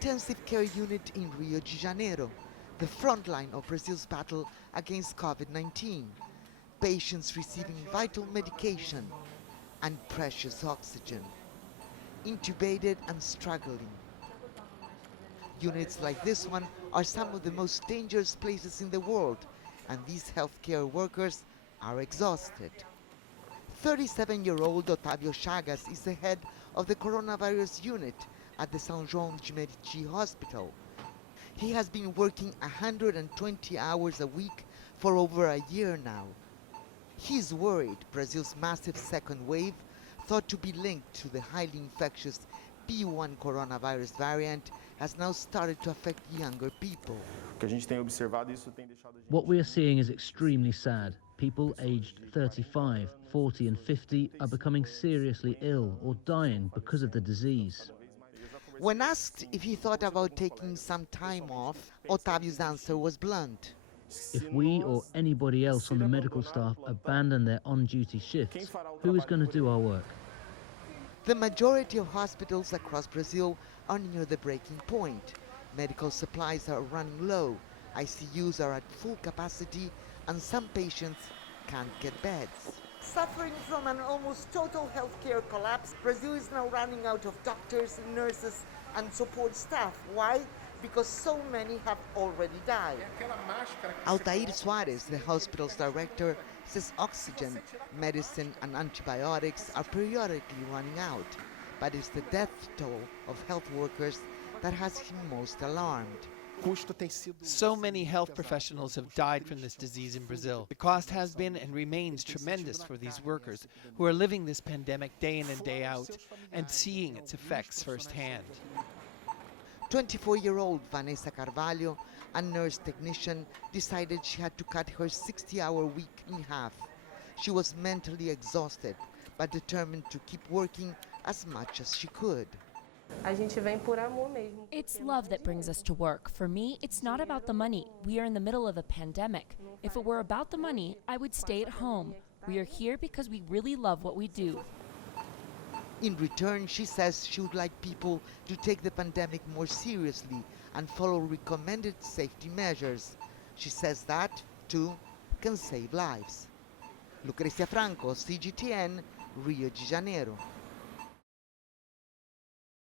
intensive care unit in Rio de Janeiro, the front line of Brazil's battle against COVID-19. Patients receiving vital medication and precious oxygen, intubated and struggling. Units like this one are some of the most dangerous places in the world, and these healthcare workers are exhausted. 37-year-old Otávio Chagas is the head of the coronavirus unit at the São João de Meriti hospital. He has been working 120 hours a week for over a year now. He's worried Brazil's massive second wave, thought to be linked to the highly infectious P1 coronavirus variant, has now started to affect younger people. What we are seeing is extremely sad. People aged 35, 40 and 50 are becoming seriously ill or dying because of the disease. When asked if he thought about taking some time off, Otávio's answer was blunt. If we or anybody else on the medical staff abandon their on-duty shifts, who is going to do our work? The majority of hospitals across Brazil are near the breaking point. Medical supplies are running low, ICUs are at full capacity, and some patients can't get beds. Suffering from an almost total healthcare collapse, Brazil is now running out of doctors, nurses, and support staff. Why? Because so many have already died. Altair Soares, the hospital's director, says oxygen, medicine and antibiotics are periodically running out, but it's the death toll of health workers that has him most alarmed. So many health professionals have died from this disease in Brazil. The cost has been and remains tremendous for these workers who are living this pandemic day in and day out and seeing its effects firsthand. 24-year-old Vanessa Carvalho, a nurse technician, decided she had to cut her 60-hour week in half. She was mentally exhausted, but determined to keep working as much as she could. It's love that brings us to work. For me, it's not about the money. We are in the middle of a pandemic. If it were about the money, I would stay at home. We are here because we really love what we do. In return, she says she would like people to take the pandemic more seriously and follow recommended safety measures. She says that, too, can save lives. Lucrecia Franco, CGTN, Rio de Janeiro.